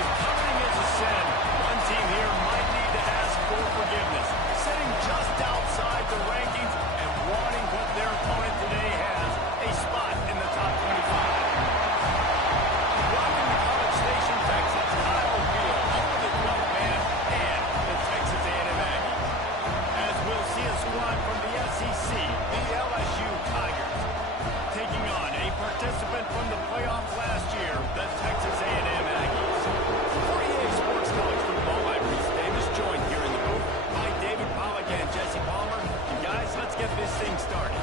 If coveting is a sin, one team here might need to ask for forgiveness. Sitting just outside the rankings and wanting what their opponent today has, a spot in the top 25. Welcome to College Station, Texas. Kyle Field, home of the 12th man and the Texas A&M Aggies. As we'll see a squad from the SEC, the LSU Tigers. Taking on a participant from the playoffs last year, the Texas A&M Aggies. 48 Sports College Football, I'm Reese Davis, joined here in the booth by David Pollack and Jesse Palmer. And guys, let's get this thing started.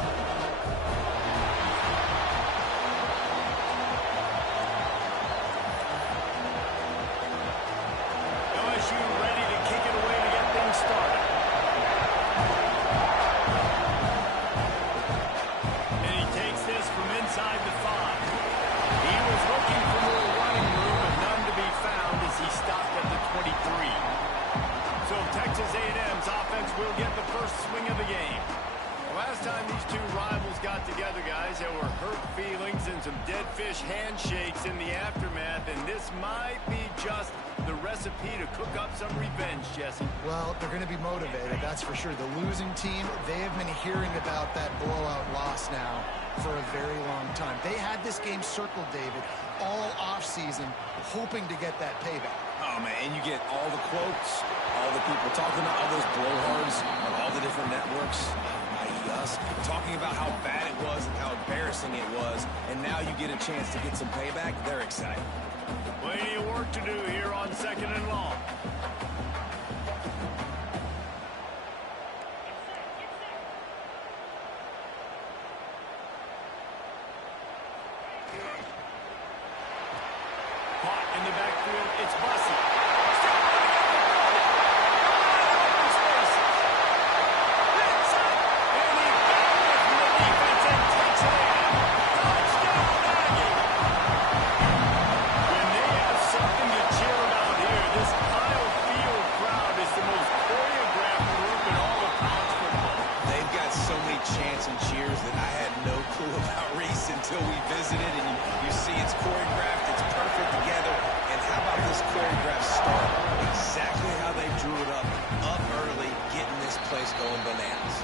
LSU ready to kick it away to get things started. And he takes this from inside the 5. He was looking for more running room, but none to be found as he stopped at the 23. So Texas A&M's offense will get the first swing of the game. The last time these two rivals got together, guys, there were hurt feelings and some dead fish handshakes in the aftermath, and this might be just the recipe to cook up some revenge, Jesse. Well, they're going to be motivated, that's for sure. The losing team, they have been hearing about that blowout loss now for a very long time. They had this game circled, David, all offseason, hoping to get that payback. Oh, man, and you get all the quotes, all the people talking about all those blowhards on all the different networks, i.e. us, talking about how bad it was and how embarrassing it was, and now you get a chance to get some payback. They're excited. Plenty of work to do here on 2nd and long. Caught in the backfield, it's Bussey. Still running up the field. Open spaces. Inside. And he got it from the defense and takes it in. Touchdown, Aggie. When they have something to cheer about here, this Kyle Field crowd is the most choreographed group in all of college football. They've got so many chants and cheers that I had no clue about Reese until we visited, and you see it's choreographed, it's perfect together. And how about this choreographed start? Exactly how they drew it up early, getting this place going bananas.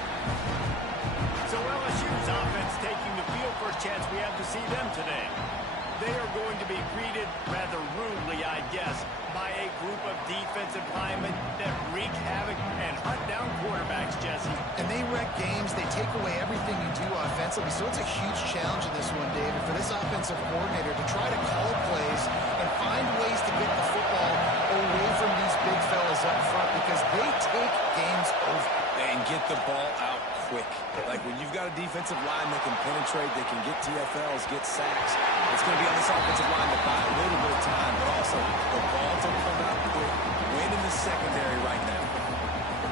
So LSU's offense taking the field. First chance we have to see them today. They are going to be greeted rather rudely, I guess, by a group of defensive linemen that wreak havoc and hunt down quarterbacks, Jesse. And they wreck games. They take away everything you do offensively. So it's a huge challenge in this one, David, for this offensive coordinator to try to call plays and find ways to get the football away from these big fellas up front because they take games over. And get the ball out quick. Like when you've got a defensive line that can penetrate, they can get TFLs, get sacks. It's going to be on this offensive line to buy a little bit of time, but also the balls will come out quick. Win in the secondary right now.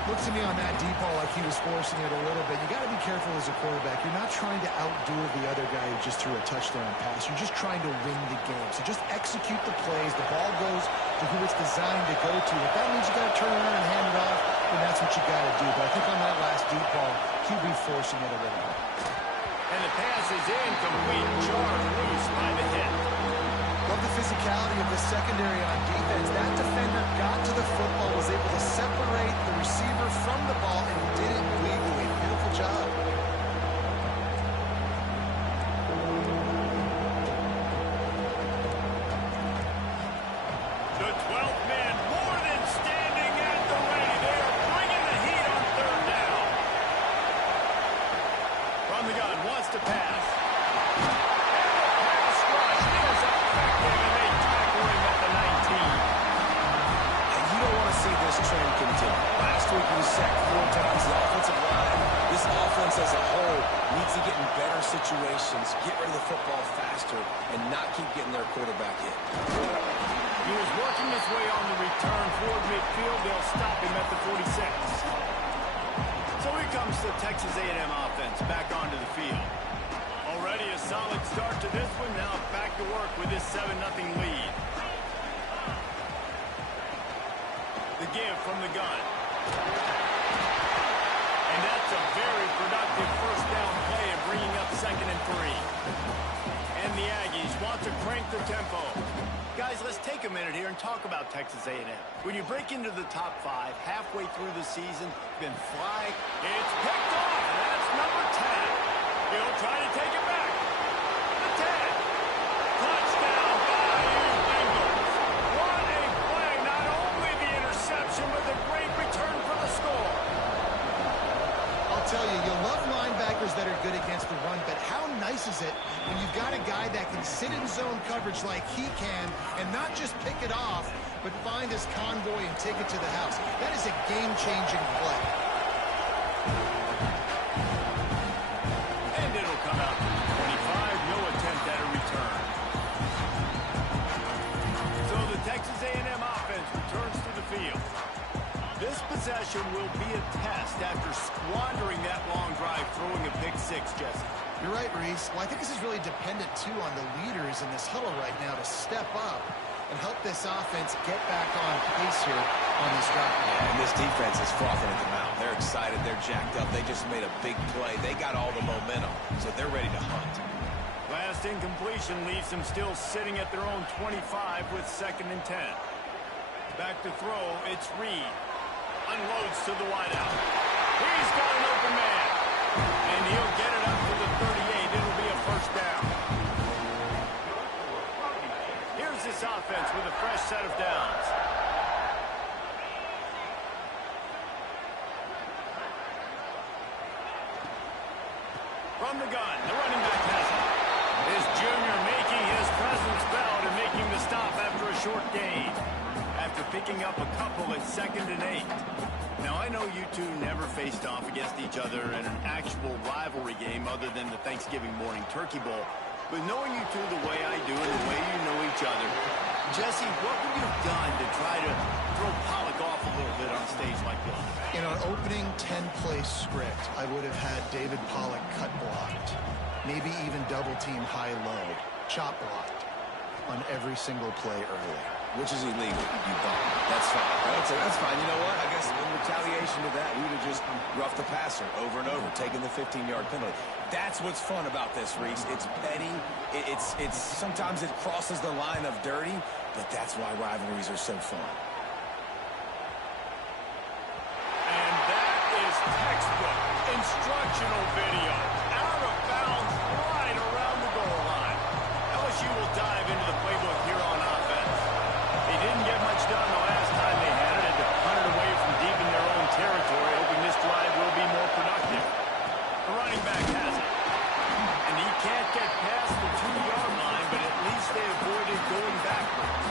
Looks to me on that deep ball like he was forcing it a little bit. You got to be careful as a quarterback. You're not trying to outduel the other guy who just threw a touchdown pass. You're just trying to win the game. So just execute the plays. The ball goes to who it's designed to go to. If that means you got to turn around and hand it off, then that's what you got to do. But I think on that last deep ball, QB forcing it a little bit. And the pass is incomplete, jarred loose by the hit. Love the physicality of the secondary on defense. That defender got to the football, was able to separate the receiver from the ball, and he did it legally. Beautiful job. The 12th man more than standing at the ready. They are bringing the heat on 3rd down. From the gun, wants to pass. Pass rush is effective, and they tackle him at the 19. And you don't want to see this trend continue. Last week he was sacked 4 times. The offensive line, this offense as a whole, needs to get in better situations, get rid of the football faster, and not keep getting their quarterback hit. He was working his way on the return toward midfield. They'll stop him at the 46. So here comes the Texas A&M offense back onto the field. Already a solid start to this one. Now back to work with this 7-0 lead. The give from the gun. And that's a very productive first down play and bringing up 2nd and 3. And the Aggies want to crank the tempo. Guys, let's take a minute here and talk about Texas A&M. When you break into the top 5 halfway through the season, been flying. It's picked off, and that's number 10. He'll try to take it back. The 10. Touchdown, Bayou Bengals. What a play. Not only the interception, but the great return for the score. I'll tell you, you love linebackers that are good against the run, but how nice is it when you've got a guy that can sit in zone coverage like he can and not just pick it off, but find his convoy and take it to the house. That is a game-changing play. And it'll come out to the 25. No attempt at a return. So the Texas A&M offense returns to the field. This possession will be a test after squandering that long drive, throwing a pick 6, Jesse. You're right, Reese. Well, I think this is really dependent, too, on the leaders in this huddle right now to step up and help this offense get back on pace here on this drive. Yeah, and this defense is frothing at the mouth. They're excited. They're jacked up. They just made a big play. They got all the momentum, so they're ready to hunt. Last incompletion leaves them still sitting at their own 25 with 2nd and 10. Back to throw, it's Reed. Unloads to the wideout. He's got an open man. And he'll get it up to the 38. It'll be a first down. Here's this offense with a fresh set of downs. From the gun, the running back has it. This junior making his presence felt and making the stop after a short gain. After picking up a couple at 2nd and 8. Now, I know you two never faced off against each other in an actual rivalry game other than the Thanksgiving morning Turkey Bowl. But knowing you two the way I do and the way you know each other, Jesse, what would you have done to try to throw Pollock off a little bit on a stage like this? In our opening 10-play script, I would have had David Pollock cut blocked, maybe even double-team high-low, chop blocked on every single play early. Which is illegal. You don't. That's fine. That's fine. You know what? I guess in retaliation to that, we would have just roughed the passer over and over, taking the 15-yard penalty. That's what's fun about this, Reese. It's petty. It's sometimes it crosses the line of dirty, but that's why rivalries are so fun. And that is textbook instructional video. Out of bounds right around the goal line. LSU will dive into the playbook here on offense. They didn't get much done the last time they had it. Had to punt it away from deep in their own territory, hoping this drive will be more productive. The running back has it. And he can't get past the 2-yard line, but at least they avoided going backwards.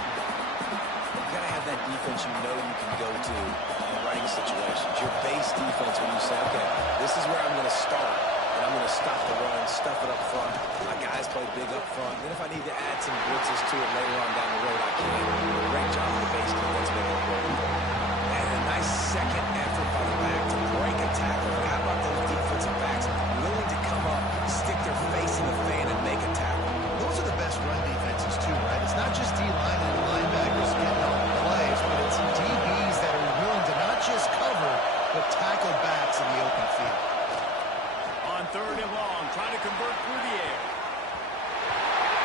You've got to have that defense you know you can go to in running situations. Your base defense when you say, okay, this is where I'm going to start. And I'm going to stop the run, stuff it up front. My guys play big up front. Then if I need to add some blitzes to it later on down the road, I can. Great job of the base defense making it work. And a nice second effort by the back to break a tackle. How about those defensive backs willing to come up, stick their face in the fan, and make a tackle? Those are the best run defenses, too, right? It's not just D-line and linebackers getting all the plays, but it's DBs that are willing to not just cover, but tackle backs in the open field. On 3rd and long, trying to convert through the air.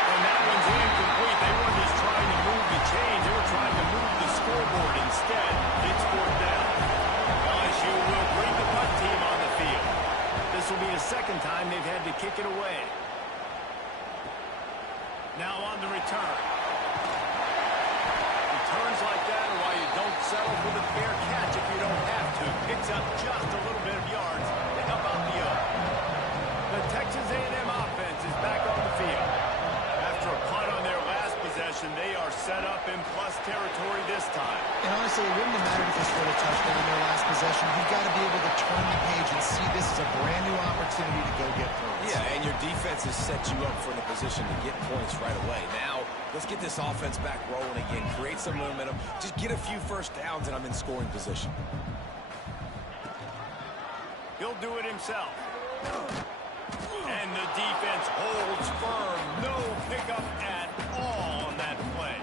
And that one's incomplete. They weren't just trying to move the chains. They were trying to move the scoreboard instead. It's 4th down. LSU will bring the punt team on the field. This will be the 2nd time they've had to kick it away. Now on the return. Returns like that are why you don't settle for the fair catch if you don't have to. Picks up just a little bit of yards to help out the young. The Texas A&M offense is back on the field. After a punt on their last possession, they are set up in plus territory this time. And honestly, it wouldn't have mattered if they scored a touchdown in their last possession. You've got to be able to turn the page and see this as a brand new opportunity to go get points. Yeah, and your defense has set you up for the position to get points right away. Now, let's get this offense back rolling again, create some momentum, just get a few first downs, and I'm in scoring position. He'll do it himself. And the defense holds firm. No pickup at all on that play.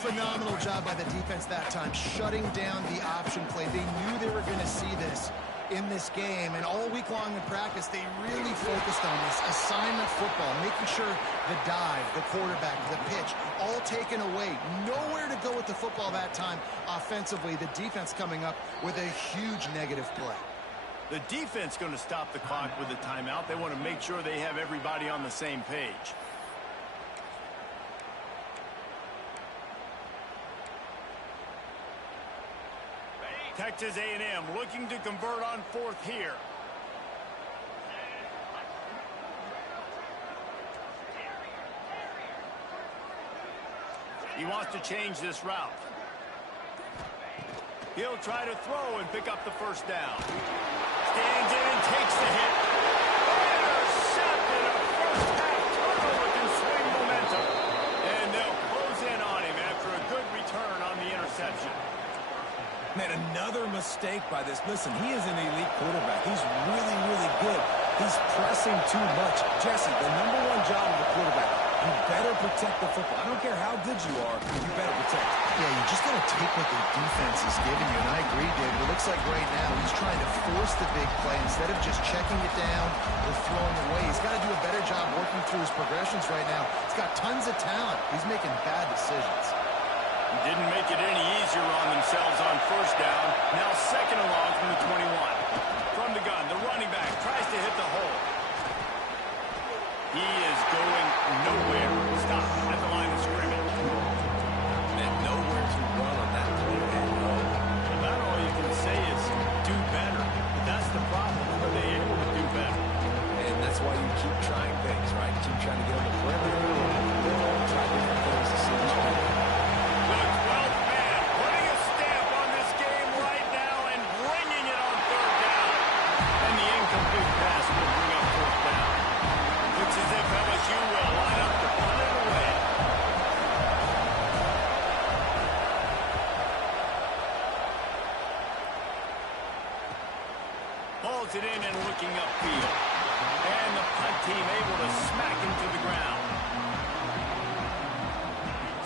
Phenomenal job by the defense that time, shutting down the option play. They knew they were going to see this in this game, and all week long in practice, they really focused on this assignment football, making sure the dive, the quarterback, the pitch, all taken away. Nowhere to go with the football that time offensively. The defense coming up with a huge negative play. The defense going to stop the clock with a timeout. They want to make sure they have everybody on the same page. Texas A&M looking to convert on fourth here. He wants to change this route. He'll try to throw and pick up the first down. Stands in and takes the hit. Intercepted. A first half turnover can swing momentum. And they'll close in on him after a good return on the interception. Man, another mistake by this. Listen, he is an elite quarterback. He's really, really good. He's pressing too much. Jesse, the number one job of the quarterback, you better protect the football. I don't care how good you are, you better protect it. Yeah, you just got to take what the defense is giving you, and I agree, David. It looks like right now he's trying to force the big play instead of just checking it down or throwing away. He's got to do a better job working through his progressions right now. He's got tons of talent. He's making bad decisions. Didn't make it any easier on themselves on first down. Now second and long from the 21. From the gun, the running back tries to hit the hole. He is going nowhere. Stop at the line of scrimmage. And nowhere to run on that play at all. About all you can say is do better. But that's the problem. Are they able to do better? And that's why you keep trying things, right? Keep trying to get on the perimeter, try different things to see what you can do. The 12th man putting a stamp on this game right now and bringing it on third down. And the incomplete pass will bring up fourth down. Looks as if LSU will line up to punt it away. Hauls it in and looking upfield. And the punt team able to smack him to the ground.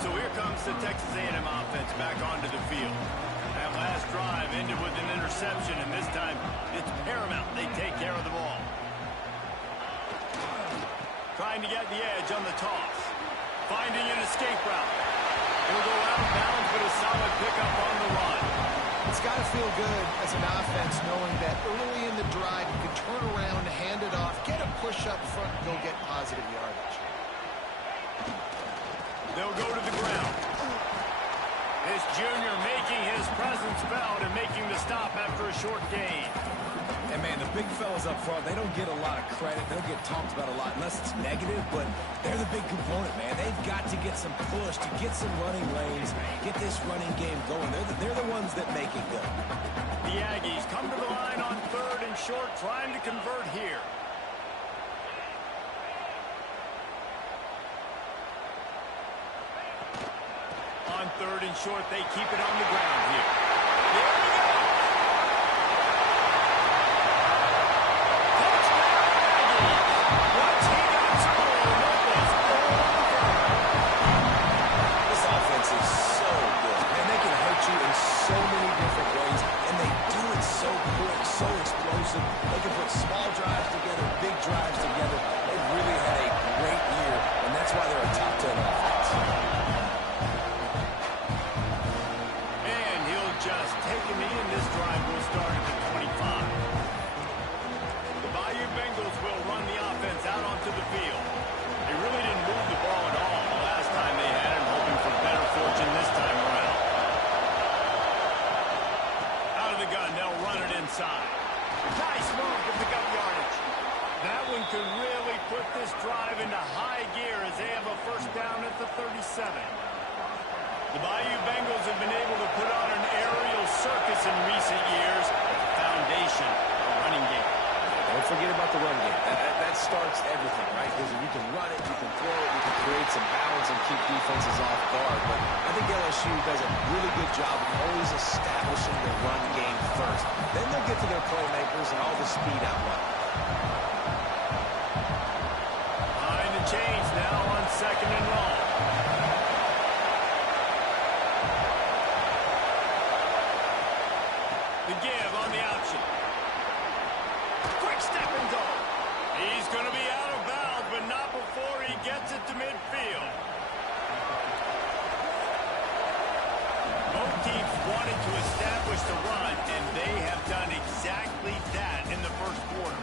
So here comes the Texas A&M offense back onto the field. That last drive ended with an interception, and this time it's paramount they take care of the ball. Trying to get the edge on the toss. Finding an escape route. He'll go out of bounds, but a solid pickup on the run. It's got to feel good as an offense knowing that early in the drive you can turn around, hand it off, get a push up front, and go get positive yardage. They'll go to the ground. This junior making his presence felt and making the stop after a short gain. And, man, the big fellas up front, they don't get a lot of credit. They don't get talked about a lot unless it's negative, but they're the big component, man. They've got to get some push, to get some running lanes, get this running game going. They're the ones that make it go. The Aggies come to the line on third and short, trying to convert here. On third and short, they keep it on the ground here. There we go! This offense is so good. Man, they can hurt you in so many different ways, and they do it so quick, so explosive. They can put small drives together, big drives together. They've really had a great year, and that's why they're a top 10 offense. And he'll just take a knee, and this drive will start at the 25. The Bayou Bengals will run the offense out onto the field. They really didn't move the ball at all the last time they had it, hoping for better fortune this time around. Out of the gun, they'll run it inside. Nice move to pick up yardage. That one could really put this drive into high gear as they have a first down at the 37. The Bayou Bengals have been able to put on an aerial circus in recent years. Foundation, a running game. Don't forget about the run game. That starts everything, right? Because if you can run it, you can throw it, you can create some balance and keep defenses off guard. But I think LSU does a really good job of always establishing the run game first. Then they'll get to their playmakers and all the speed out wide. Behind the chains now on second and long. The give on the option. step and go. He's going to be out of bounds, but not before he gets it to midfield. Both teams wanted to establish the run, and they have done exactly that in the first quarter.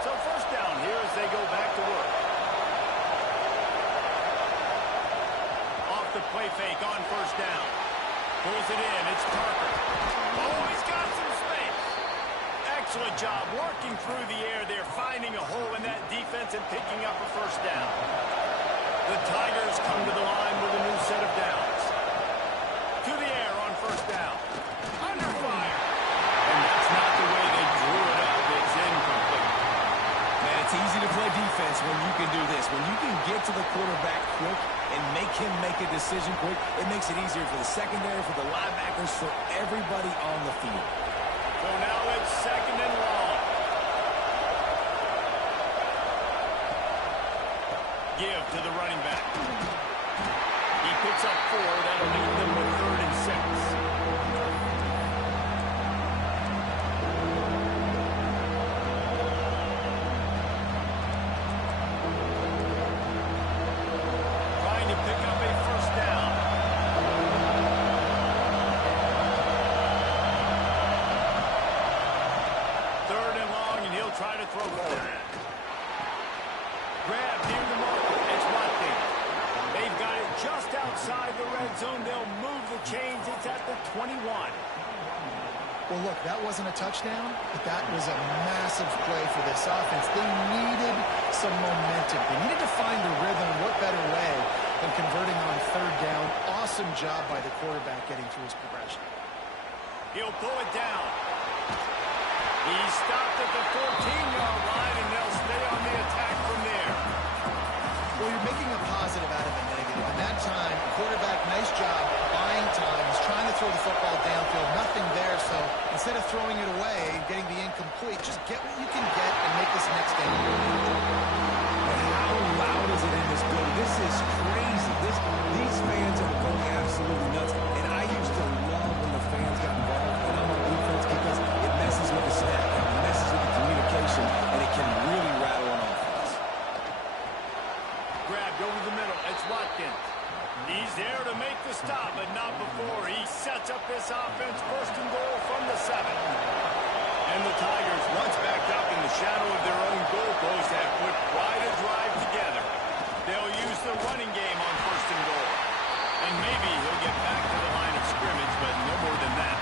So first down here as they go back to work. Off the play fake on first down. Pulls it in. It's Parker. Oh, he's got some space. Excellent job working through the air there, finding a hole in that defense and picking up a first down. The Tigers come to the line with a new set of downs. To the air on first down. Under fire. And that's not the way they drew it up. It's incomplete. Man, it's easy to play defense when you can do this. When you can get to the quarterback quick and make him make a decision quick, it makes it easier for the secondary, for the linebackers, for everybody on the field. So now it's second and long. Give to the running back. He picks up 4. That'll leave them with 3rd and 6. Try to throw more. Grab near the marker. It's Watkins. They've got it just outside the red zone. They'll move the chains. It's at the 21. Well, look, that wasn't a touchdown, but that was a massive play for this offense. They needed some momentum. They needed to find a rhythm. What better way than converting on third down? Awesome job by the quarterback getting through his progression. He'll pull it down. He stopped at the 14-yard line, and they'll stay on the attack from there. Well, you're making a positive out of a negative. And that time, quarterback, nice job buying time. He's trying to throw the football downfield. Nothing there, so instead of throwing it away and getting the incomplete, just get what you can get and make this next down. How loud is it in this building? This is crazy. These fans are going absolutely nuts. And I used to love when the fans got involved and I'm on defense because it messes with the snap, it messes with the communication, and it can really rattle an offense. Grabbed over the middle. It's Watkins. He's there to make the stop, but not before. He sets up this offense first and goal from the 7. And the Tigers, once backed up in the shadow of their own goal post, have put quite a drive together. They'll use the running game on first and goal. And maybe he'll get back to the line of scrimmage, but no more than that.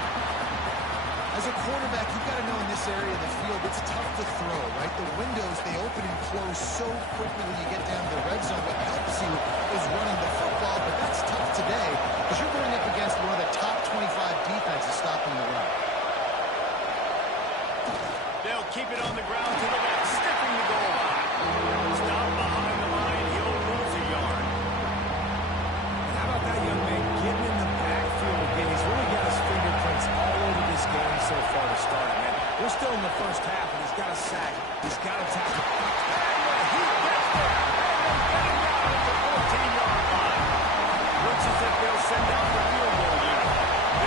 As a quarterback, you've got to know in this area of the field, it's tough to throw, right? The windows, they open and close so quickly when you get down to the red zone. What helps you is running the football, but that's tough today because you're going up against one of the top 25 defenses stopping the run. They'll keep it on the ground to the left, sniffing the goal line. Stop behind the line, he'll lose a yard. How about that young man getting in the backfield again? He's really got his fingerprints all over this game so far to start, man. We're still in the first half, and he's got a sack. He's got a tackle. And he gets there. And they get him down at the 14-yard line. Looks as if they'll send out the field goal unit.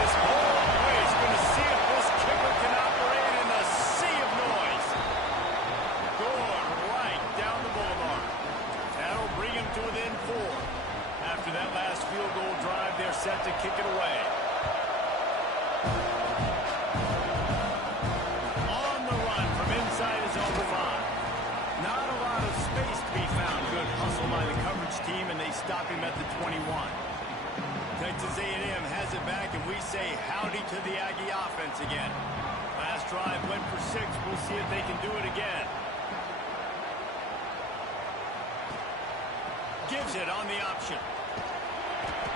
This whole play is going to see if this kicker can operate in a sea of noise. Going right down the boulevard. That'll bring him to within 4. After that last field goal drive, they're set to kick it away. On the run from inside his own 5. Not a lot of space to be found. Good hustle by the coverage team, and they stop him at the 21. Texas A&M has it back, and we say howdy to the Aggie offense again. Last drive went for 6. We'll see if they can do it again. Gives it on the option.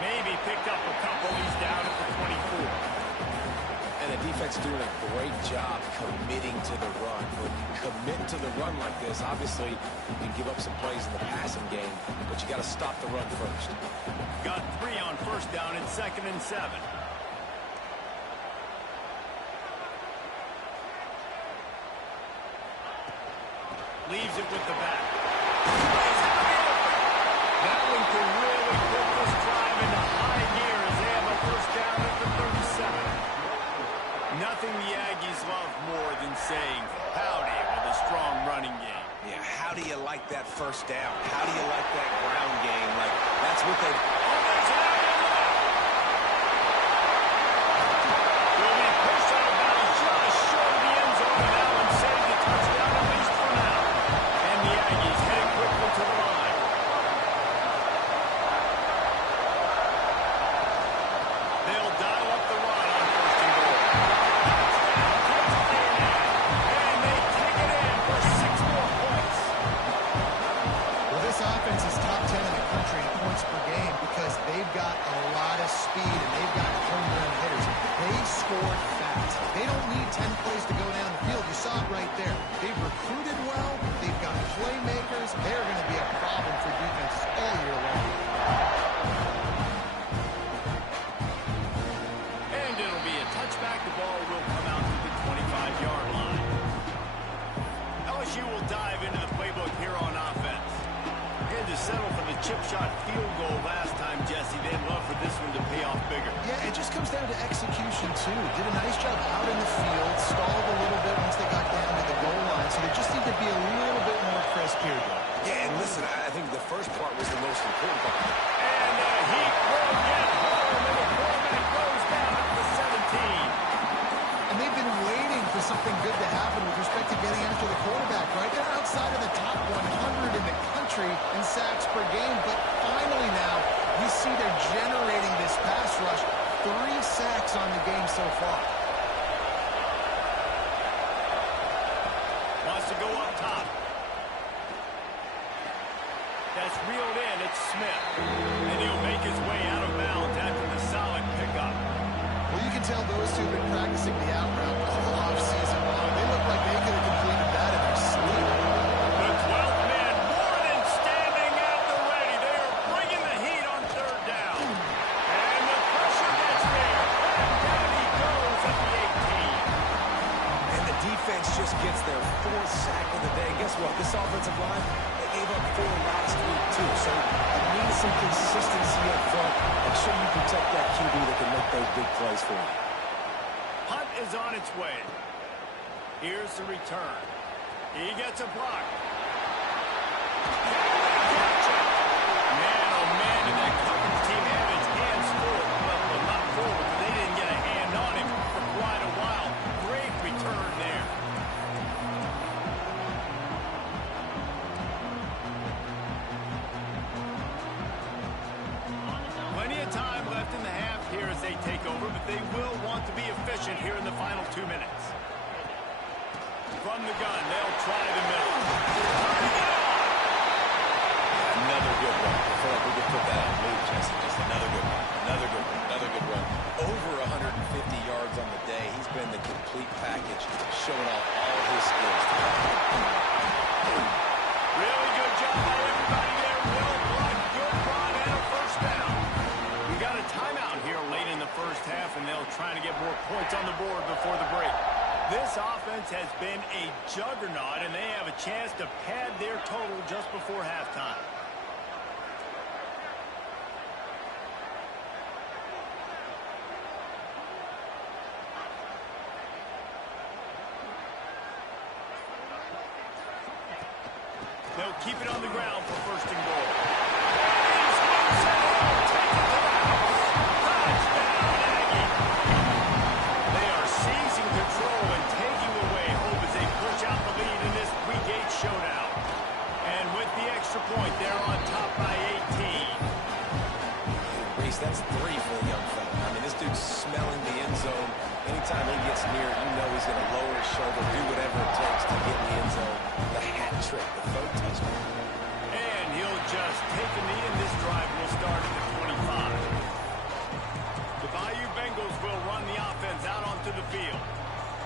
Maybe picked up a couple. He's down at the 24. And the defense doing a great job committing to the run. When you commit to the run like this, obviously you can give up some plays in the passing game, but you got to stop the run first. Got 3 on first down and 2nd and 7. Leaves it with the back. That one can really put this drive into high gear as they have a first down at the 37. Nothing the Aggies love more than saying howdy with a strong running game. Yeah, how do you like that first down? How do you like that ground game? Like, that's what they... Will be pushed out of bounds just short of the end zone, and Allen saved the touchdown at least for now. And the Aggies heading quickly to the line. They'll dial up the run on first and goal. And they take it in for 6 more points. Well, this offense is top 10 in the country in points per game because they've got a lot of speed and they've got home run hitters. They score fast. They don't need 10 plays to go down the field. You saw it right there. They've recruited well. They've got playmakers. They're going to be a problem for defenses all year long. And it'll be a touchback. The ball will come out to the 25-yard line. LSU will dive into the playbook here on offense. And to settle for the chip shot field goal last time, Jesse, they'd love for this one to pay off bigger. Yeah, it just comes down to execution, too. Did a nice job out in the field, stalled a little bit once they got down to the goal line, so they just need to be a little bit more crisp here. Yeah, and listen, I think the first part was the most important part. And the Heat will get home, and the quarterback goes down at the 17. And they've been waiting for something good to happen with respect to getting after the quarterback, right? They're outside of the top 100 in the country in sacks per game, but finally now you see they're generating this pass rush. 3 sacks on the game so far. Wants to go up top. That's reeled in. It's Smith. And he'll make his way out of bounds after the solid pickup. Well, you can tell those two have been practicing the out route all offseason long. They look like they could have completed that in their sleep. The 12th man more than standing at the ready. They are bringing the heat on third down. And the pressure gets there. And down he goes at the 18. And the defense just gets their 4th sack of the day. Guess what? This offensive line, they gave up 4 last week, too. So it needs some consistency up front. Make sure you protect that QB that can make those big plays for you. Hunt is on its way. Here's the return. He gets a block. Man, oh man, did that coverage team have its hands full. Well, not full, because they didn't get a hand on him for quite a while. Great return there. Plenty of time left in the half here as they take over, but they will want to be efficient here in the final 2 minutes. From the gun, they'll try the middle. Another good one. I feel like we could put that on loop, Jesse. Just another good one. Another good one. Another good one. Over 150 yards on the day. He's been the complete package, showing off all his skills. Really good job by everybody there. Well blocked, good run, and a first down. We got a timeout here late in the first half, and they'll try to get more points on the board before the break. This offense has been a juggernaut, and they have a chance to pad their total just before halftime. They'll keep it on the ground for first and goal. They are seizing control and taking away hope as they push out the lead in this Week 8 showdown. And with the extra point, they're on top by 18. Reese, that's 3 for the young fella. I mean, this dude's smelling the end zone. Anytime he gets near it, you know he's going to lower his shoulder, do whatever it takes to get in the end zone. The hat trick, the 3rd touchdown. And he'll just take a knee, and this drive will start at the 25. The Bayou Bengals will run the offense out onto the field.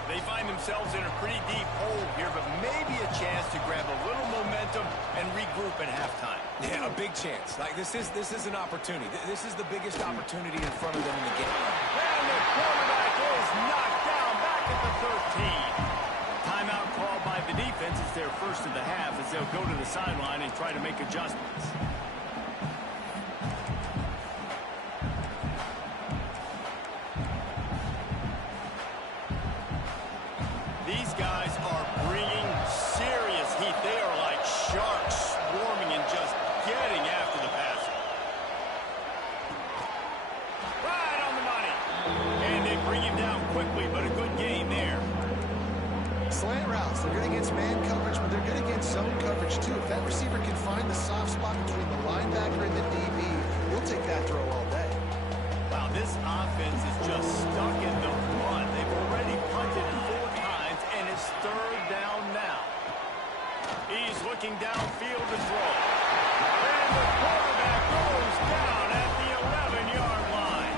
They find themselves in a pretty deep hole here, but maybe a chance to grab a little momentum and regroup at halftime. Yeah, a big chance. Like, this is an opportunity. This is the biggest opportunity in front of them in the game. And the quarterback is knocked down back at the 13. Timeout called by the defense as offense there first of the half as they'll go to the sideline and try to make adjustments. These guys are bringing serious heat. They are like sharks swarming and just getting after the passer. Right on the money. And they bring him down quickly, but a good gain there. Slant routes, they're good against man coverage, but they're good against zone coverage too. If that receiver can find the soft spot between the linebacker and the DB, he'll take that throw all day. Wow, this offense is just stuck in the run. They've already punted 4 times, and it's 3rd down now. He's looking downfield to throw. And the quarterback goes down at the 11-yard line.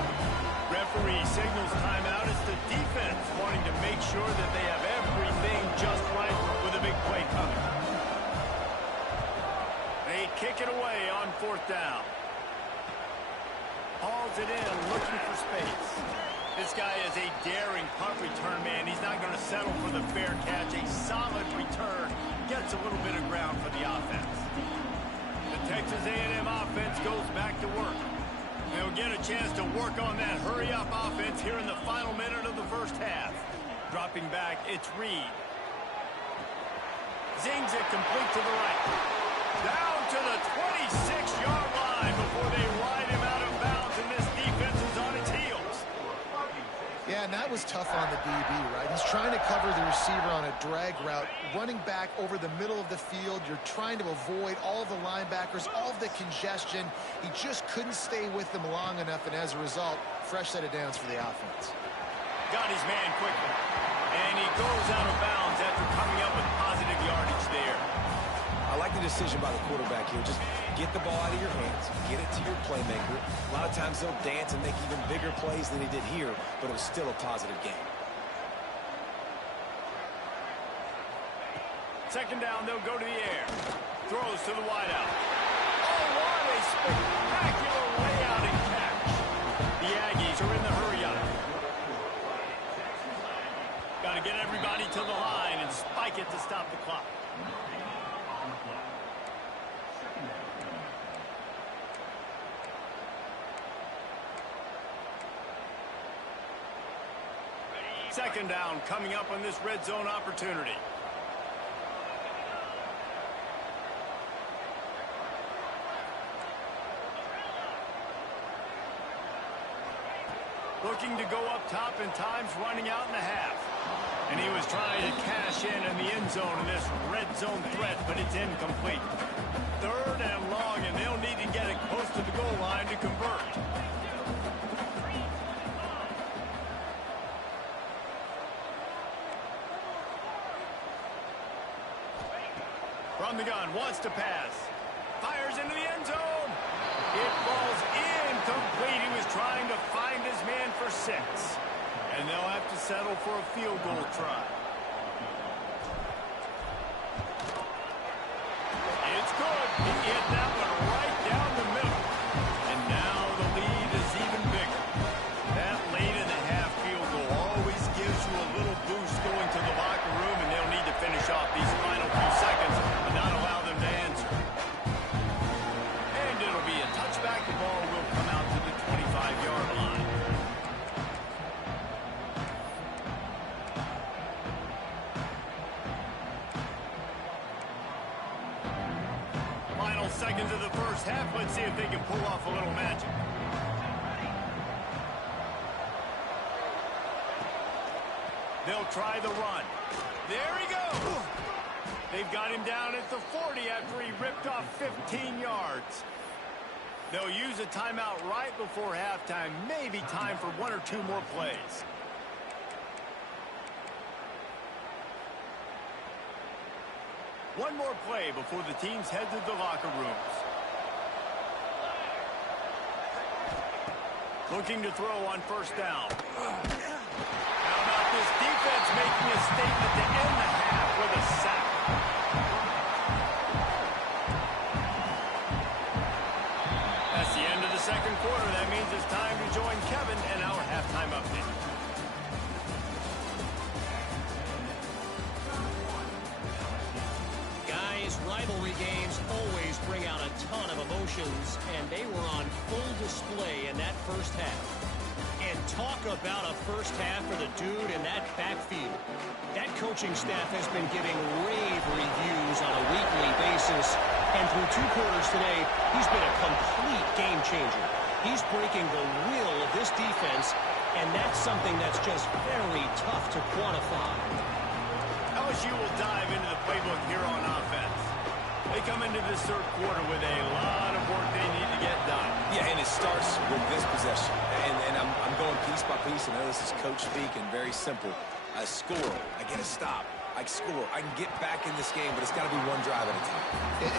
Referee signals timeout. It's the defense wanting to make sure that they have everything just right with a big play coming. They kick it away on 4th down. Hauls it in, looking for space. This guy is a daring punt return man. He's not going to settle for the fair catch. A solid return gets a little bit of ground for the offense. The Texas A&M offense goes back to work. They'll get a chance to work on that hurry-up offense here in the final minute of the first half. Dropping back, it's Reed. Zings it complete to the right. Down to the 26-yard line before they ride him out of bounds, and this defense is on its heels. Yeah, and that was tough on the DB, right? He's trying to cover the receiver on a drag route, running back over the middle of the field. You're trying to avoid all of the linebackers, all of the congestion. He just couldn't stay with them long enough, and as a result, fresh set of downs for the offense. Got his man quickly, and he goes out of bounds after coming up with positive yardage there. I like the decision by the quarterback here. Just get the ball out of your hands, get it to your playmaker. A lot of times they'll dance and make even bigger plays than he did here, but it was still a positive game. 2nd down, they'll go to the air. Throws to the wideout. Oh, what a spectacular layout and catch. The Aggies are in the hurry-up. Got to get everybody to the line and spike it to stop the clock. Second down coming up on this red zone opportunity. Looking to go up top, and time's running out in the half. And he was trying to cash in the end zone in this red zone threat, but it's incomplete. 3rd and long, and they'll need to get it close to the goal line to convert. From the gun, wants to pass. Fires into the end zone. It falls incomplete. He was trying to find his man for 6. And they'll have to settle for a field goal try. It's good. He hit that one right down the middle. And now the lead is even bigger. That late in the half field goal always gives you a little boost going to the locker room, and they'll need to finish off these final few seconds and not allow them to answer. And it'll be a touchback. The ball will come out to the 25-yard line. Final seconds of the first half. Let's see if they can pull off a little magic. They'll try the run. There he goes. They've got him down at the 40 after he ripped off 15 yards. They'll use a timeout right before halftime. Maybe time for 1 or 2 more plays. One more play before the teams head to the locker rooms. Looking to throw on 1st down. How about this defense making a statement to end the half with a sack? That's the end of the 2nd quarter. That means it's time to join Kevin and our halftime update. rivalry games always bring out a ton of emotions, and they were on full display in that first half. And talk about a first half for the dude in that backfield. That coaching staff has been giving rave reviews on a weekly basis, and through 2 quarters today, he's been a complete game changer. He's breaking the will of this defense, and that's something that's just very tough to quantify. LSU will dive into the playbook here on offense. They come into this third quarter with a lot of work they need to get done. Yeah, and it starts with this possession. And I'm going piece by piece. I know this is coach speak and very simple. I score. I get a stop. I score. I can get back in this game, but it's got to be one drive at a time.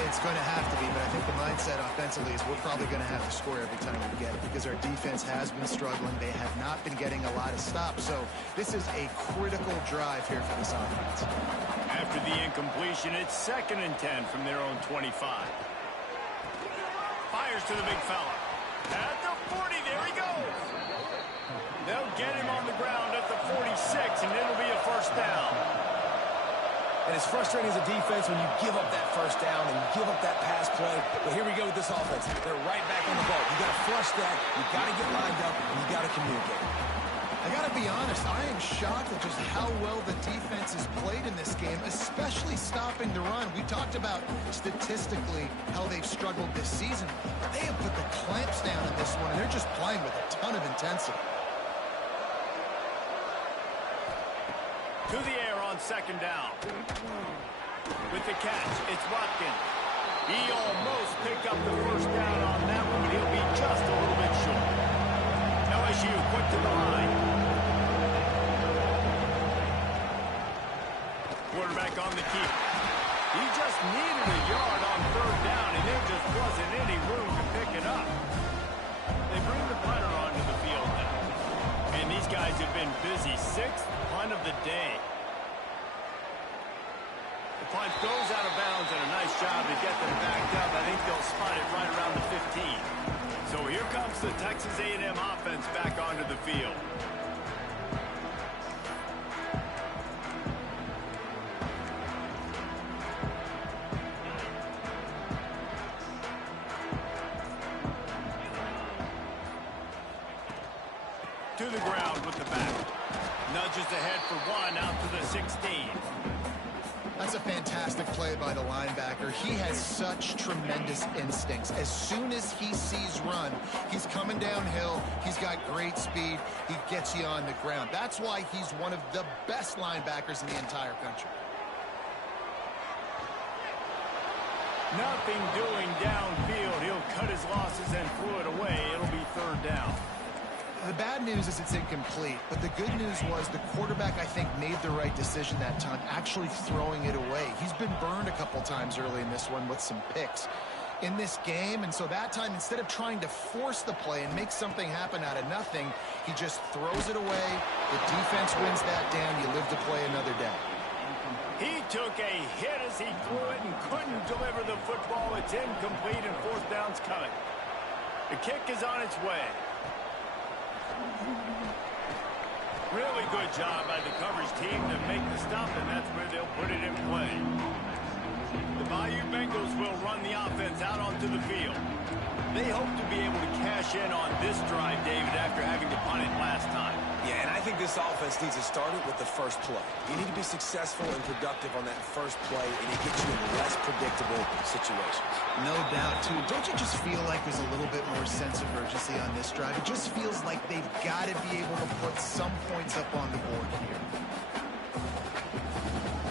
It's going to have to be, but I think the mindset offensively is we're probably going to have to score every time we get it because our defense has been struggling. They have not been getting a lot of stops, so this is a critical drive here for this offense. After the incompletion, it's 2nd and 10 from their own 25. Fires to the big fella. At the 40, there he goes. They'll get him on the ground at the 46, and it'll be a first down. And it's frustrating as a defense when you give up that first down and you give up that pass play. But here we go with this offense. They're right back on the ball. You got to flush that. You got to get lined up, and you got to communicate. I got to be honest, I am shocked at just how well the defense has played in this game, especially stopping the run. We talked about statistically how they've struggled this season. They have put the clamps down in this one, and they're just playing with a ton of intensity. To the air on 2nd down. With the catch, it's Watkins. He almost picked up the first down on that one, but he'll be just a little bit short. LSU quick to the line. Quarterback on the keep. He just needed a yard on 3rd down, and there just wasn't any room to pick it up. They bring the punter onto the field now. And these guys have been busy. 6th punt of the day. The punt goes out of bounds, and a nice job to get them backed up. I think they'll spot it right around the 15. So here comes the Texas A&M offense back onto the field. To the ground with the back. Nudges ahead for 1 out to the 16. That's a fantastic play by the linebacker. He has such tremendous instincts. As soon as he sees run, he's coming downhill. He's got great speed. He gets you on the ground. That's why he's one of the best linebackers in the entire country. Nothing doing downfield. He'll cut his losses and throw it away. It'll be 3rd down. The bad news is it's incomplete, but the good news was the quarterback, I think, made the right decision that time, actually throwing it away. He's been burned a couple times early in this one with some picks in this game, and so that time, instead of trying to force the play and make something happen out of nothing, he just throws it away. The defense wins that down. You live to play another day. He took a hit as he threw it and couldn't deliver the football. It's incomplete, and 4th down's coming. The kick is on its way. Really good job by the coverage team to make the stop, and that's where they'll put it in play. The Bayou Bengals will run the offense out onto the field. They hope to be able to cash in on this drive, David, after having to punt it last time. Yeah, and I think this offense needs to start it with the first play. You need to be successful and productive on that first play, and it gets you in less predictable situations. No doubt, too. Don't you just feel like there's a little bit more sense of urgency on this drive? It just feels like they've got to be able to put some points up on the board here.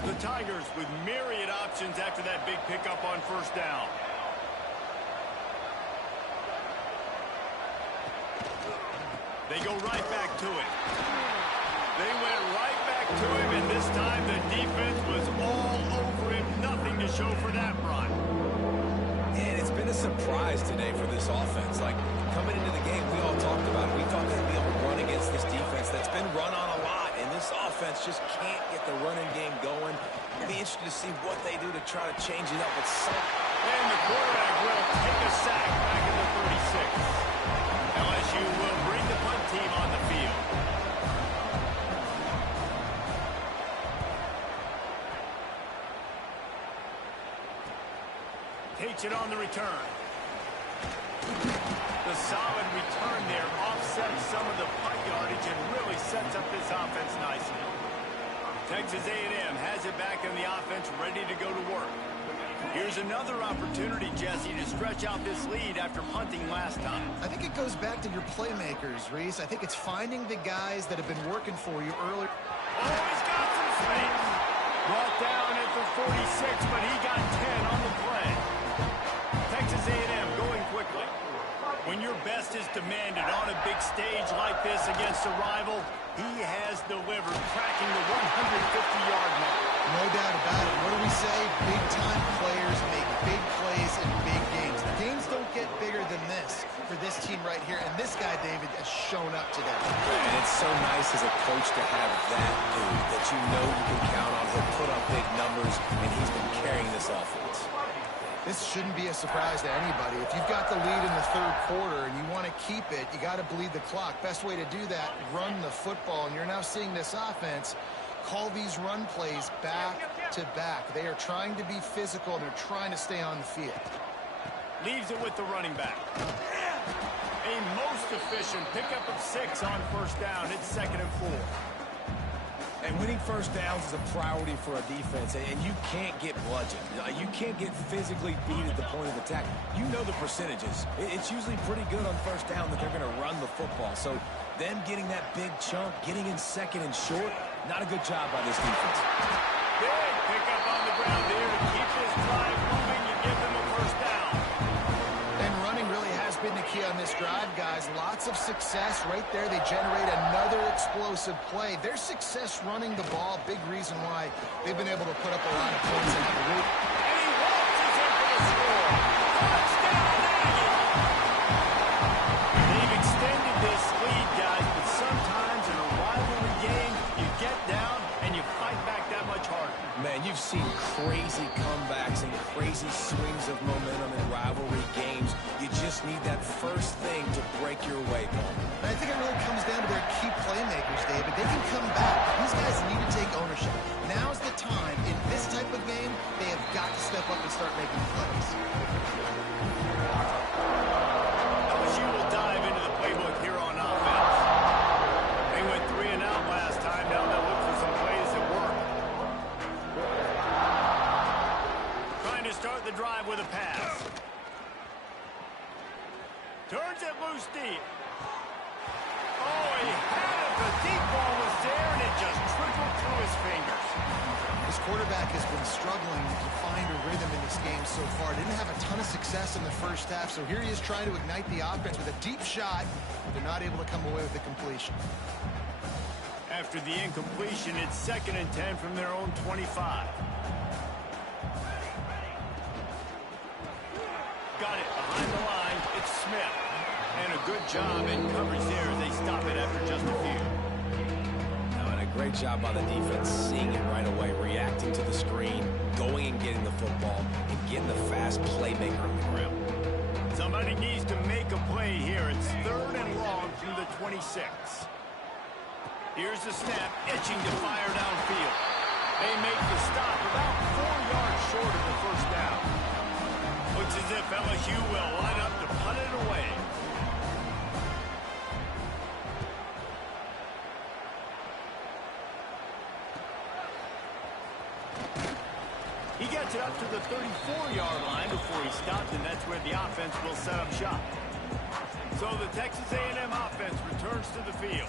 The Tigers with myriad options after that big pickup on 1st down. They go right back to it. They went right back to him, and this time the defense was all over him. Nothing to show for that run. And it's been a surprise today for this offense. Like, coming into the game, we all talked about it. We thought they'd be able to run against this defense that's been run on a lot, and this offense just can't get the running game going. It'll be interesting to see what they do to try to change it up. And the quarterback will take a sack back in the 36. LSU will bring the punt team on the field. Completes it on the return. The solid return there offsets some of the punt yardage and really sets up this offense nicely. Texas A&M has it back in the offense, ready to go to work. Here's another opportunity, Jesse, to stretch out this lead after punting last time. I think it goes back to your playmakers, Reese. I think it's finding the guys that have been working for you earlier. Oh, he's got some space. Brought down at the 46, but he got 10 on the play. Texas A&M going quickly. When your best is demanded on a big stage like this against a rival, he has delivered, cracking the 150-yard mark. No doubt about it. What do we say? Big-time players make big plays in big games. The games don't get bigger than this for this team right here, and this guy, David, has shown up today. And it's so nice as a coach to have that dude that you know you can count on. He'll put up big numbers, and he's been carrying this offense. This shouldn't be a surprise to anybody. If you've got the lead in the third quarter and you want to keep it, you got to bleed the clock. Best way to do that, run the football. And you're now seeing this offense call these run plays back to back. They are trying to be physical, and they're trying to stay on the field. Leaves it with the running back. A most efficient pickup of 6 on first down. It's 2nd and 4. And winning first downs is a priority for a defense, and you can't get bludgeoned. You can't get physically beat at the point of attack. You know the percentages. It's usually pretty good on first down that they're going to run the football. So them getting that big chunk, getting in 2nd and short, not a good job by this defense. Big pickup on the ground here to keep this drive moving. You give them a first down. And running really has been the key on this drive, guys. Lots of success right there. They generate another explosive play. Their success running the ball, big reason why they've been able to put up a lot of points in that route. And he walks in for the score. Touchdown, Aggies! They've extended this lead, guys, but sometimes in a rivalry game, you get down and you fight back that much harder. Man, you've seen crazy comebacks and crazy swings of momentum in rivalry games. You just need that first thing to break your way, Paul. And I think it really comes down to their key playmakers, David. They can come back. These guys need to take ownership. Now's the time. In this type of game, they have got to step up and start making plays. LSU will dive into the playbook here on offense. They went 3 and out last time. Now they'll look for some plays that work. Trying to start the drive with a pass. Turns it loose deep. Oh, he had it. The deep ball was there, and it just trickled through his fingers. This quarterback has been struggling to find a rhythm in this game so far. Didn't have a ton of success in the first half, so here he is trying to ignite the offense with a deep shot. They're not able to come away with the completion. After the incompletion, it's 2nd and 10 from their own 25. Got it behind the line. It's Smith. And a good job in coverage there as they stop it after just a few. And a great job by the defense, seeing it right away, reacting to the screen, going and getting the football, and getting the fast playmaker on the ground. Somebody needs to make a play here. It's 3rd and long from the 26. Here's the snap, itching to fire downfield. They make the stop about 4 yards short of the first down. Looks as if LSU will line up to punt it away. He gets it up to the 34-yard line before he stopped, and that's where the offense will set up shop. So the Texas A&M offense returns to the field.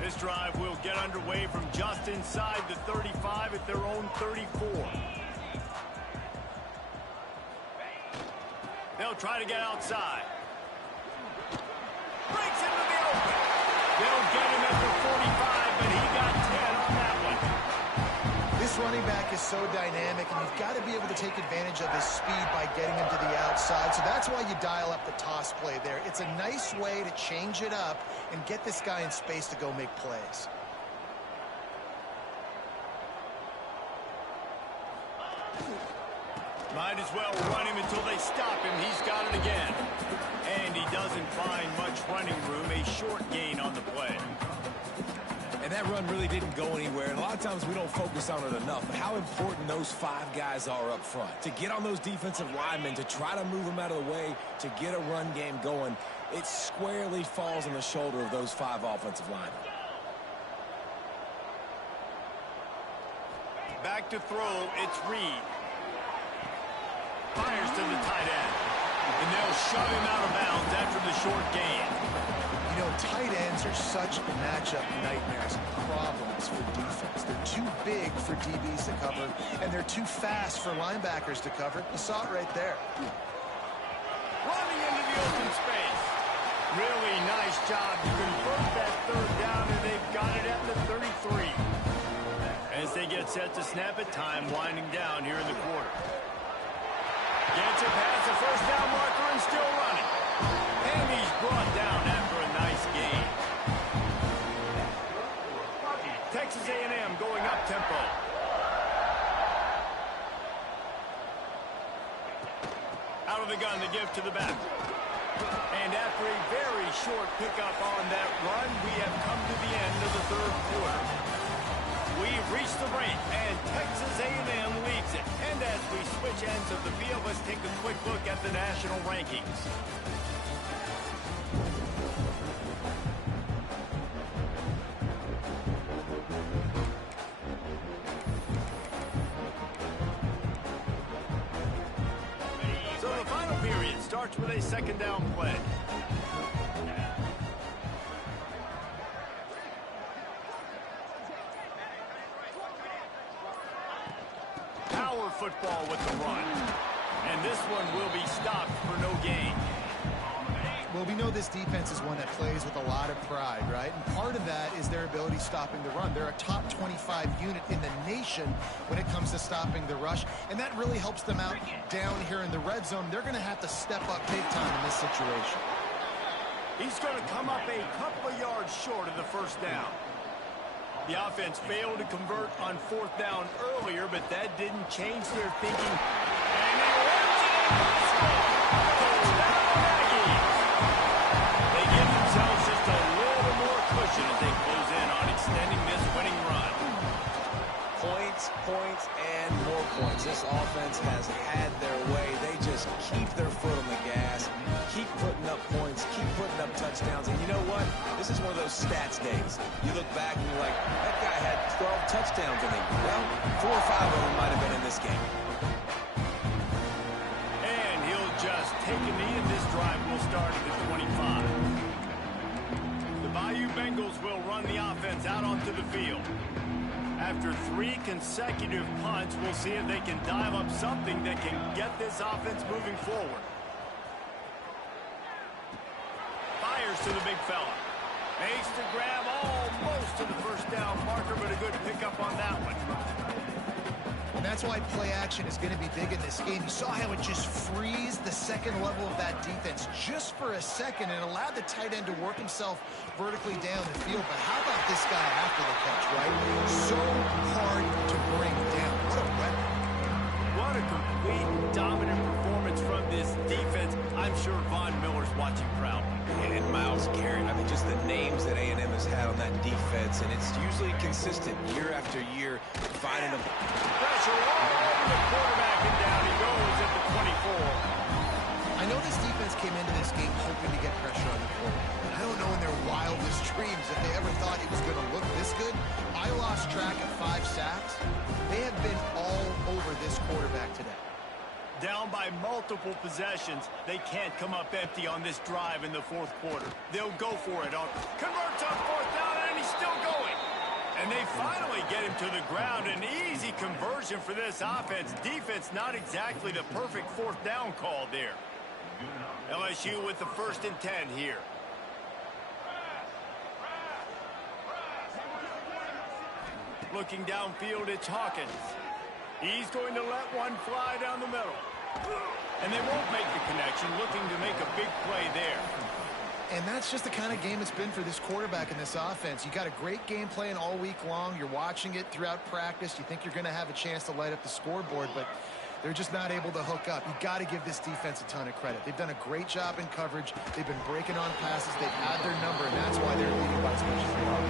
This drive will get underway from just inside the 35 at their own 34. They'll try to get outside. Breaks into the open. They'll get him at the 45, but he got 10 on that one. This running back is so dynamic, and you've got to be able to take advantage of his speed by getting him to the outside. So that's why you dial up the toss play there. It's a nice way to change it up and get this guy in space to go make plays. Might as well run him until they stop him. He's got it again. And he doesn't find much running room. A short gain on the play. And that run really didn't go anywhere. And a lot of times we don't focus on it enough. But how important those 5 guys are up front. To get on those defensive linemen, to try to move them out of the way, to get a run game going, it squarely falls on the shoulder of those 5 offensive linemen. Back to throw, it's Reed. Fires to the tight end. And they'll shove him out of bounds after the short gain. You know, tight ends are such matchup nightmares and problems for defense. They're too big for DBs to cover, and they're too fast for linebackers to cover. You saw it right there. Running into the open space. Really nice job to convert that 3rd down, and they've got it at the 33. As they get set to snap it, time winding down here in the quarter. Gets it past the 1st down marker and still running. And he's brought down after a nice gain. Texas A&M going up tempo. Out of the gun, the give to the back. And after a very short pickup on that run, we have come to the end of the 3rd quarter. We've reached the break, and Texas A&M leads it. And as we switch ends of the field, let's take a quick look at the national rankings. So the final period starts with a 2nd down play. Power football with the run. And this one will be stopped for no gain. Well, we know this defense is one that plays with a lot of pride, right? And part of that is their ability stopping the run. They're a top 25 unit in the nation when it comes to stopping the rush, and that really helps them out down here in the red zone. They're going to have to step up big time in this situation. He's going to come up a couple of yards short of the 1st down. The offense failed to convert on 4th down earlier, but that didn't change their thinking. And they runs it. They give themselves just a little more cushion as they close in on extending this winning run. Points, points, and more points. This offense has had their way. They just keep their foot on the gas, keep putting up points, keep putting up touchdowns. And you know what? This is one of those stats days. You look back and you're like, that guy had 12 touchdowns in him. Well, 4 or 5 of them might have been in this game. And he'll just take a knee, and this drive will start at the 25. The Bayou Bengals will run the offense out onto the field. After 3 consecutive punts, we'll see if they can dial up something that can get this offense moving forward. Fires to the big fella. Makes the grab almost to the 1st down marker, but a good pickup on that one. And that's why play action is going to be big in this game. You saw how it just freezed the 2nd level of that defense just for a second and allowed the tight end to work himself vertically down the field. But how about this guy after the catch, right? So hard to bring down. What a weapon. What a complete dominant performance from this defense. I'm sure Von Miller's watching proudly. And Myles Garrett, I mean, just the names that A&M has had on that defense, and it's usually consistent year after year, finding them. Pressure all over the quarterback, and down he goes at the 24. I know this defense came into this game hoping to get pressure on the quarterback. I don't know in their wildest dreams if they ever thought it was going to look this good. I lost track at 5 sacks. They have been all over this quarterback today. Down by multiple possessions, they can't come up empty on this drive in the 4th quarter. They'll go for it. Converts on 4th down, and he's still going. And they finally get him to the ground. An easy conversion for this offense. Defense not exactly the perfect 4th down call there. LSU with the 1st and 10 here. Looking downfield, it's Hawkins. He's going to let one fly down the middle. And they won't make the connection, looking to make a big play there. And that's just the kind of game it's been for this quarterback in this offense. You got a great game plan all week long. You're watching it throughout practice. You think you're going to have a chance to light up the scoreboard, but they're just not able to hook up. You got to give this defense a ton of credit. They've done a great job in coverage. They've been breaking on passes. They've had their number, and that's why they're leading by as much as they are.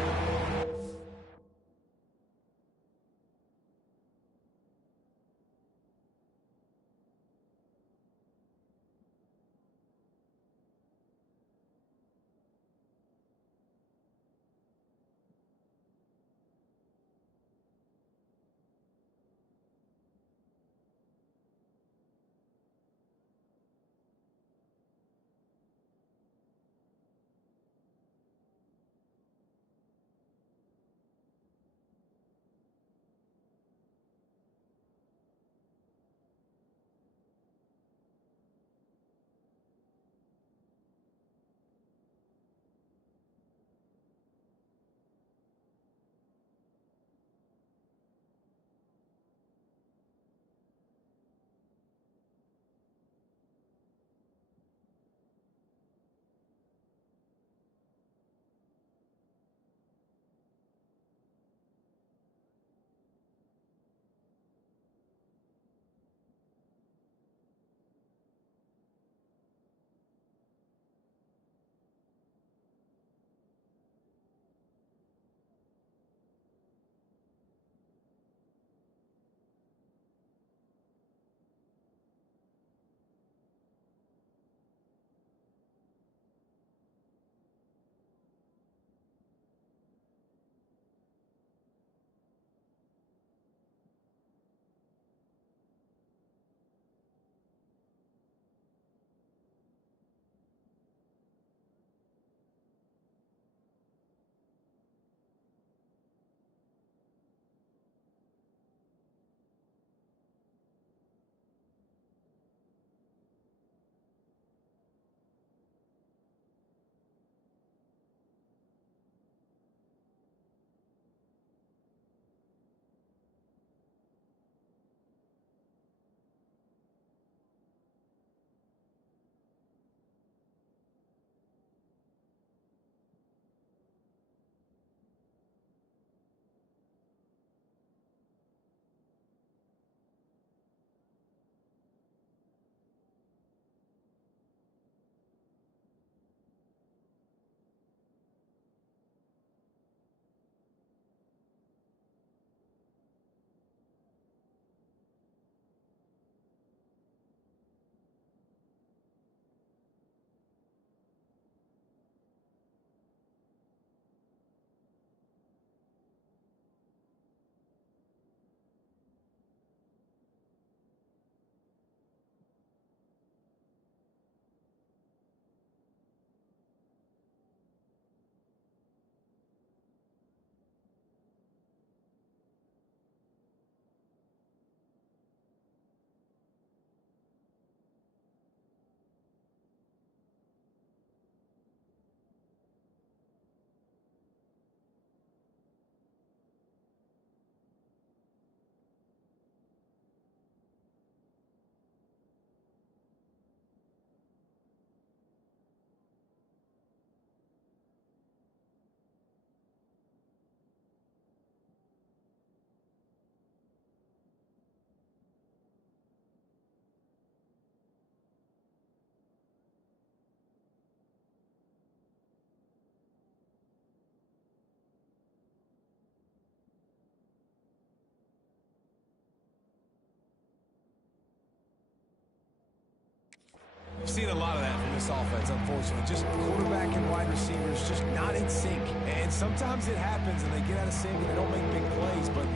seen a lot of that from this offense, unfortunately. Just quarterback and wide receivers just not in sync. And sometimes it happens and they get out of sync and they don't make big plays. But,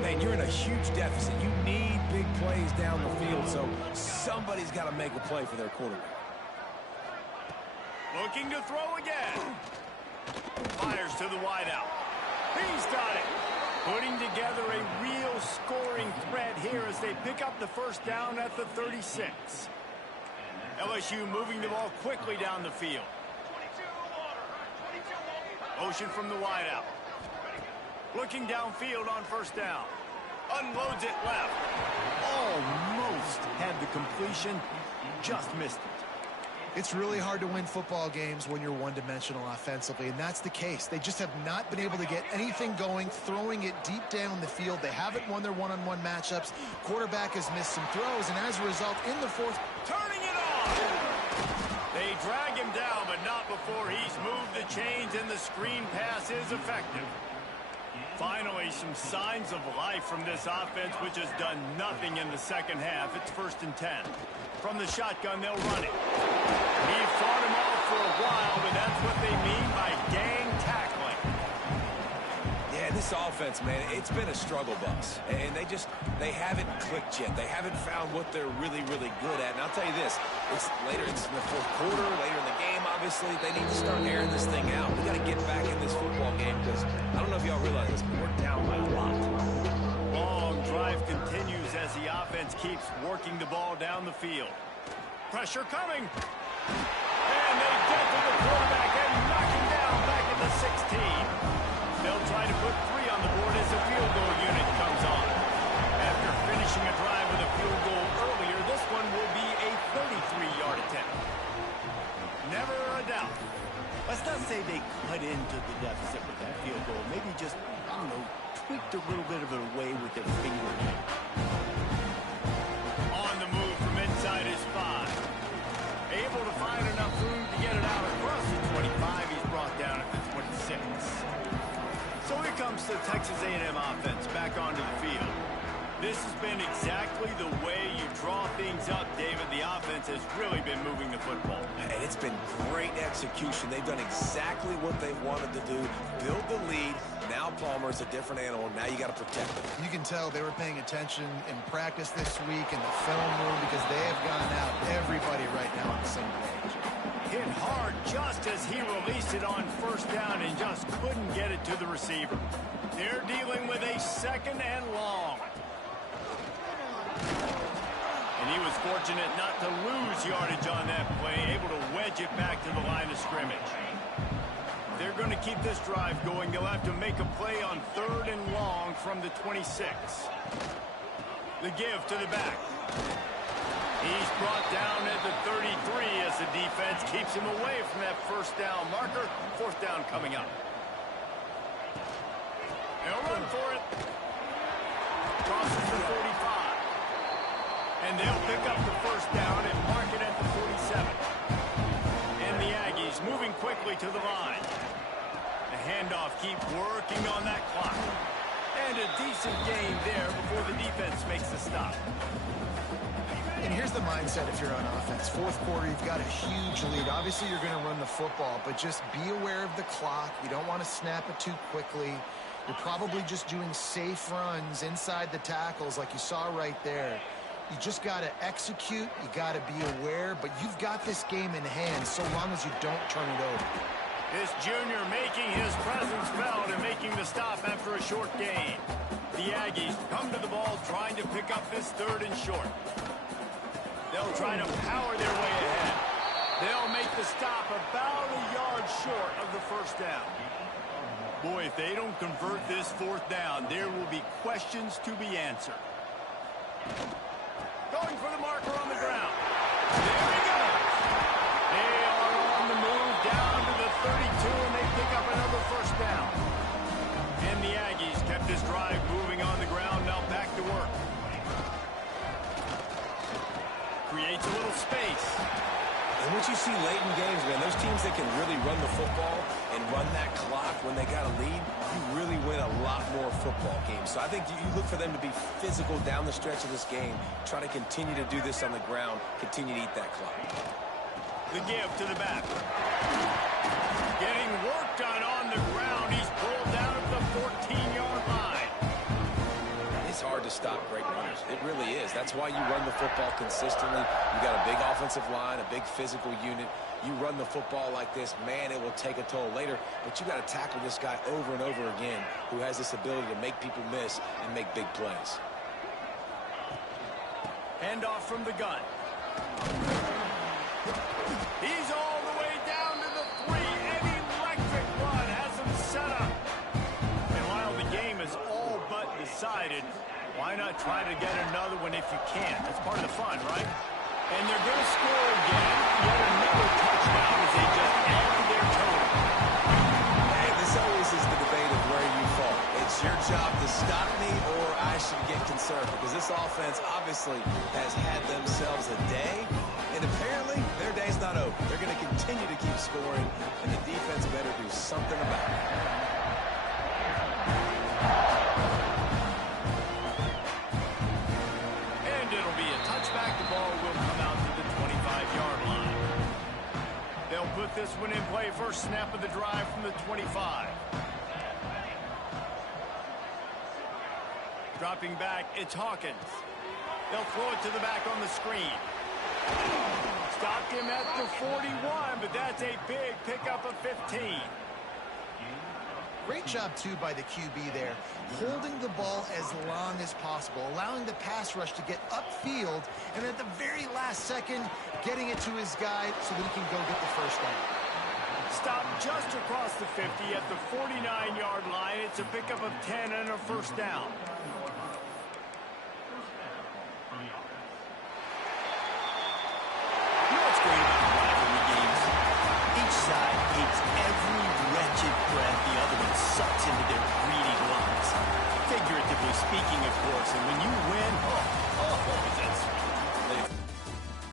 man, you're in a huge deficit. You need big plays down the field. So somebody's got to make a play for their quarterback. Looking to throw again. Fires to the wideout. He's got it. Putting together a real scoring threat here as they pick up the first down at the 36. LSU moving the ball quickly down the field. Motion from the wideout. Looking downfield on first down. Unloads it left. Almost had the completion. Just missed it. It's really hard to win football games when you're one-dimensional offensively, and that's the case. They just have not been able to get anything going, throwing it deep down the field. They haven't won their one-on-one matchups. Quarterback has missed some throws, and as a result, in the fourth... Turning it on! They drag him down, but not before he's moved the chains, and the screen pass is effective. Finally, some signs of life from this offense, which has done nothing in the second half. It's 1st and 10. From the shotgun, they'll run it. He fought him off for a while, but that's what they mean by gang tackling. Yeah, this offense, man, it's been a struggle bus. And they haven't clicked yet. They haven't found what they're really, really good at. And I'll tell you this, it's in the fourth quarter, later in the game, obviously. They need to start airing this thing out. We got to get back in this football game because I don't know if y'all realize this, but we're down by a lot. Long drive continues as the offense keeps working the ball down the field. Pressure coming. And they get to the quarterback and knock him down back at the 16. They'll try to put 3 on the board as the field goal unit comes on. After finishing a drive with a field goal earlier, this one will be a 33-yard attempt. Never a doubt. Let's not say they cut into the deficit with that field goal. Maybe just, I don't know, tweaked a little bit of it away with their fingertip. On the move from inside his 5. Able to find enough room to get it out across the 25. He's brought down at the 26. So here comes the Texas A&M offense back onto the field. This has been exactly the way you draw things up, David. The offense has really been moving the football. And it's been great execution. They've done exactly what they've wanted to do. Build the lead. Now Palmer's a different animal. Now you got to protect him. You can tell they were paying attention in practice this week in the film room because they have gone out, everybody right now on the same page. Hit hard just as he released it on first down and just couldn't get it to the receiver. They're dealing with a 2nd and long. And he was fortunate not to lose yardage on that play, able to wedge it back to the line of scrimmage. They're going to keep this drive going. They'll have to make a play on 3rd and long from the 26. The give to the back. He's brought down at the 33 as the defense keeps him away from that first down marker. 4th down coming up. They'll run for it. Crosses the 45. And they'll pick up the first down and mark it at the 47. And the Aggies moving quickly to the line. The handoff keep working on that clock. And a decent gain there before the defense makes the stop. And here's the mindset if you're on offense. 4th quarter, you've got a huge lead. Obviously, you're going to run the football, but just be aware of the clock. You don't want to snap it too quickly. You're probably just doing safe runs inside the tackles like you saw right there. You just got to execute. You got to be aware, but you've got this game in hand so long as you don't turn it over. This junior making his presence felt and making the stop after a short gain. The Aggies come to the ball trying to pick up this 3rd and short. They'll try to power their way ahead. They'll make the stop about a yard short of the first down. Boy, if they don't convert this 4th down, there will be questions to be answered. Going for the marker on the ground. There he goes. They are on the move down to the 32, and they pick up another first down. And the Aggies kept this drive moving on the ground. Now back to work. Creates a little space. And what you see late in games, man, those teams that can really run the football and run that clock when they got a lead, you really win a lot more football games. So I think you look for them to be physical down the stretch of this game, try to continue to do this on the ground, continue to eat that clock. The give to the back. Getting work done on the ground. He's pulled down at the 14-yard line. It's hard to stop great runners. It really is. That's why you run the football consistently. You got a big offensive line, a big physical unit. You run the football like this, man, it will take a toll later. But you got to tackle this guy over and over again who has this ability to make people miss and make big plays. Handoff from the gun. He's all the way down to the 3. An electric run has him set up. And while the game is all but decided, why not try to get another one if you can? That's part of the fun, right? And they're going to score again. Yet another touchdown as they just add to their total. And this always is the debate of where you fall. It's your job to stop me or I should get concerned because this offense obviously has had themselves a day. And apparently their day's not over. They're going to continue to keep scoring, and the defense better do something about it. And it'll be a touchback. The ball will come out to the 25-yard line. They'll put this one in play. First snap of the drive from the 25. Dropping back, it's Hawkins. They'll throw it to the back on the screen. Stopped him at the 41, but that's a big pickup of 15. Great job, too, by the QB there, holding the ball as long as possible, allowing the pass rush to get upfield, and at the very last second, getting it to his guy so that he can go get the first down. Stopped just across the 50 at the 49-yard line. It's a pickup of 10 and a first down. Sucks into their greedy lungs. Figuratively speaking, of course, and when you win, oh,